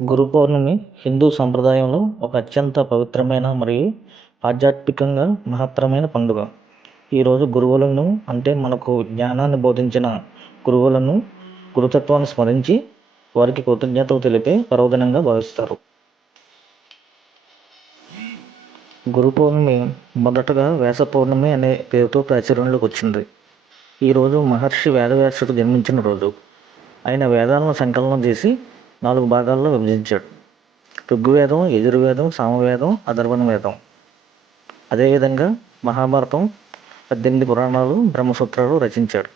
గురు పౌర్ణమి హిందూ సంప్రదాయంలో ఒక అత్యంత పవిత్రమైన మరియు ఆధ్యాత్మికంగా మహత్తరమైన పండుగ. ఈరోజు గురువులను అంటే మనకు జ్ఞానాన్ని బోధించిన గురువులను గురుతత్వాన్ని స్మరించి వారికి కృతజ్ఞతలు తెలిపే పర్వదినంగా భావిస్తారు. గురు పౌర్ణమి మొదటగా వ్యాస పౌర్ణమి అనే పేరుతో ప్రాచుర్యంలోకి వచ్చింది. ఈరోజు మహర్షి వేదవ్యాసుడు జన్మించిన రోజు. ఆయన వేదాలను సంకలనం చేసి 4 భాగాల్లో విభజించాడు. ఋగ్వేదం, యజుర్వేదం, సామవేదం, అథర్వణ వేదం. అదేవిధంగా మహాభారతం, 18 పురాణాలు, బ్రహ్మసూత్రాలు రచించాడు.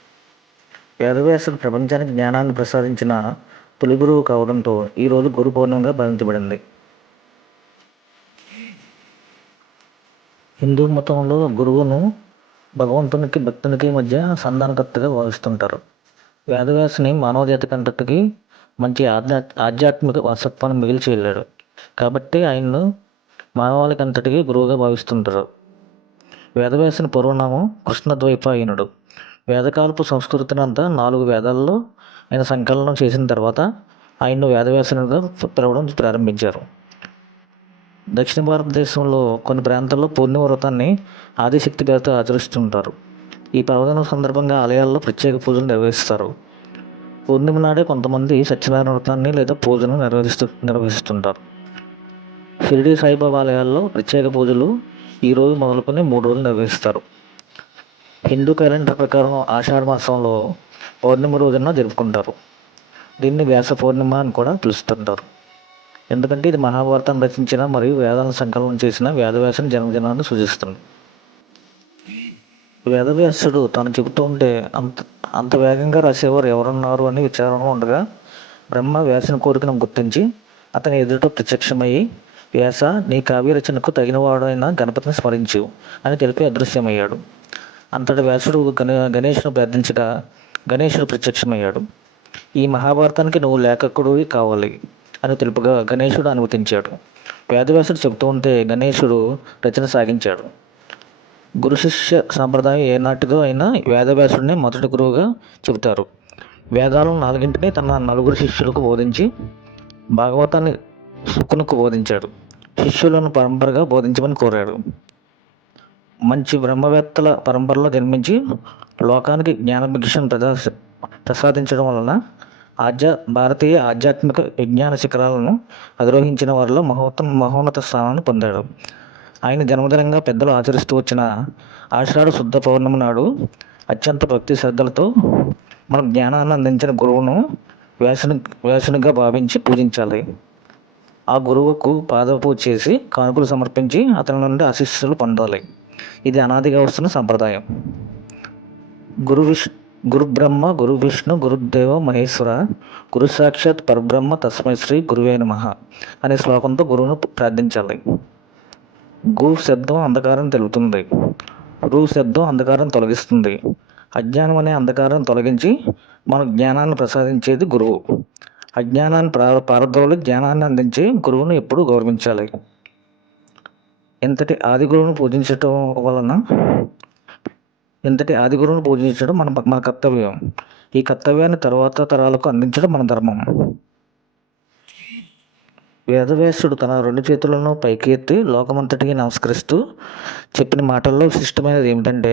వేదవ్యాసుడు ప్రపంచానికి జ్ఞానాన్ని ప్రసాదించిన తొలి గురువు కావడంతో ఈరోజు గురు పౌర్ణమిగా భావించబడింది. హిందూ మతంలో గురువును భగవంతునికి భక్తునికి మధ్య సంధానకర్తగా భావిస్తుంటారు. వేదవ్యాసుని మానవజాతికి అంతటికి మంచి ఆధ్యాత్మిక వారసత్వాన్ని మిగిల్చి వెళ్ళాడు కాబట్టి ఆయన్ను మానవాళికి అంతటికి గురువుగా భావిస్తుంటారు. వేదవ్యాసుని పూర్వనామం కృష్ణద్వైపాయనుడు. వేదకాలపు సంస్కృతిని అంతా 4 వేదాల్లో ఆయన సంకలనం చేసిన తర్వాత ఆయన్ను వేదవ్యాసునిగా పిలవడం ప్రారంభించారు. దక్షిణ భారతదేశంలో కొన్ని ప్రాంతాల్లో పూర్ణిమ వ్రతాన్ని ఆదిశక్తి పేరుతో ఆచరిస్తుంటారు. ఈ పర్వదినం సందర్భంగా ఆలయాల్లో ప్రత్యేక పూజలు నిర్వహిస్తారు. పూర్ణిమ నాడే కొంతమంది సత్యనారాయణ వ్రతాన్ని లేదా పూజను నిర్వహిస్తుంటారు. షిరిడి సాయిబాబా ఆలయాల్లో ప్రత్యేక పూజలు ఈ రోజు మొదలుకొని 3 రోజులు నిర్వహిస్తారు. హిందూ క్యాలెండర్ ప్రకారం ఆషాఢ మాసంలో పౌర్ణమి రోజున జరుపుకుంటారు. దీన్ని వ్యాస పౌర్ణిమ అని కూడా పిలుస్తుంటారు. ఎందుకంటే ఇది మహాభారతాన్ని రచించిన మరియు వేదాలను సంకలనం చేసిన వేదవ్యాసుని జన్మదినాన్ని సూచిస్తుంది. వేదవ్యాసుడు తాను చెబుతూ ఉంటే అంత వేగంగా రాసేవారు ఎవరున్నారు అని విచారణ ఉండగా బ్రహ్మ వ్యాసుని కోరికను గుర్తించి అతని ఎదుట ప్రత్యక్షమయ్యి, వ్యాస, నీ కావ్య రచనకు తగినవాడైన గణపతిని స్మరించు అని తెలిపి అదృశ్యమయ్యాడు. అంతటి వ్యాసుడు గణేశును ప్రార్థించగా గణేశుడు ప్రత్యక్షమయ్యాడు. ఈ మహాభారతానికి నువ్వు లేఖకుడివి కావాలి అని తెలుపుగా గణేశుడు అనుమతించాడు. వేదవ్యాసుడు చెబుతూ ఉంటే గణేశుడు రచన సాగించాడు. గురు శిష్య సాంప్రదాయం ఏనాటిదో అయినా వేదవ్యాసుడిని మొదటి గురువుగా చెబుతారు. వేదాలను 4 తన 4 శిష్యులకు బోధించి భాగవతాన్ని శుకునికి బోధించాడు. శిష్యులను పరంపరగా బోధించమని కోరాడు. మంచి బ్రహ్మవేత్తల పరంపరలో జన్మించి లోకానికి జ్ఞానభిక్షను ప్రసాదించడం వలన భారతీయ ఆధ్యాత్మిక విజ్ఞాన శిఖరాలను అధిరోహించిన వారిలో మహోన్నత స్థానాన్ని పొందాడు. ఆయన జన్మదినంగా పెద్దలు ఆచరిస్తూ వచ్చిన ఆషాఢ శుద్ధ పౌర్ణమి నాడు అత్యంత భక్తి శ్రద్ధలతో మనం జ్ఞానాన్ని అందించిన గురువును వ్యాసునిగా భావించి పూజించాలి. ఆ గురువుకు పాదపూజ చేసి కానుకలు సమర్పించి అతని నుండి ఆశీస్సులు పొందాలి. ఇది అనాదిగా వస్తున్న సంప్రదాయం. గురు బ్రహ్మ, గురు విష్ణు, గురుదేవో మహేశ్వర, గురు సాక్షాత్ పరబ్రహ్మ తస్మై శ్రీ గురువే నమః అనే శ్లోకంతో గురువును ప్రార్థించాలి. గు శబ్దం అంధకారం తెలుపుతుంది. రు శబ్దం అంధకారం తొలగిస్తుంది. అజ్ఞానం అనే అంధకారం తొలగించి మనకు జ్ఞానాన్ని ప్రసాదించేది గురువు. అజ్ఞానాన్ని పారద్రోలి జ్ఞానాన్ని అందించే గురువును ఎప్పుడూ గౌరవించాలి. ఇంతటి ఆది గురువును పూజించడం మన కర్తవ్యం. ఈ కర్తవ్యాన్ని తర్వాత తరాలకు అందించడం మన ధర్మం. వేదవ్యాసుడు తన 2 చేతులను పైకి ఎత్తి లోకమంతటికి నమస్కరిస్తూ చెప్పిన మాటల్లో విశిష్టమైనది ఏమిటంటే,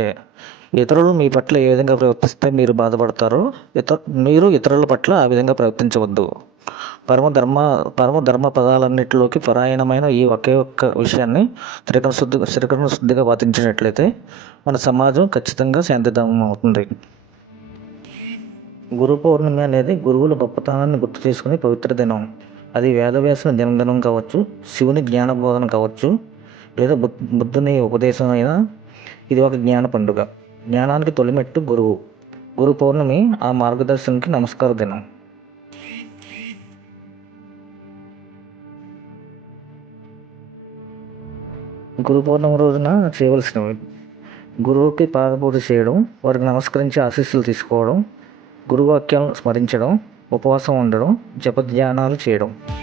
ఇతరులు మీ పట్ల ఏ విధంగా ప్రవర్తిస్తే మీరు బాధపడతారో మీరు ఇతరుల పట్ల ఆ విధంగా ప్రవర్తించవద్దు. పరమధర్మ పదాలన్నిటిలోకి పరాయణమైన ఈ ఒకే ఒక్క విషయాన్ని త్రికరణ శుద్ధిగా పాటించినట్లయితే మన సమాజం ఖచ్చితంగా శాంతిధామం అవుతుంది. గురు పౌర్ణమి అనేది గురువుల గొప్పతనాన్ని గుర్తు చేసుకునే పవిత్ర దినం. అది వేదవ్యాసుని జన్మదినం కావచ్చు, శివుని జ్ఞానబోధన కావచ్చు, లేదా బుద్ధుని ఉపదేశం అయినా ఇది ఒక జ్ఞాన పండుగ. జ్ఞానానికి తొలిమెట్టు గురువు. గురు పౌర్ణమి ఆ మార్గదర్శనికి నమస్కార దినం. గురు పౌర్ణమి రోజున చేయవలసినవి: గురువుకి పాదపూజ చేయడం, వారికి నమస్కరించి ఆశీస్సులు తీసుకోవడం, గురువాక్యాలను స్మరించడం, ఉపవాసం ఉండడం, జపధ్యానాలు చేయడం.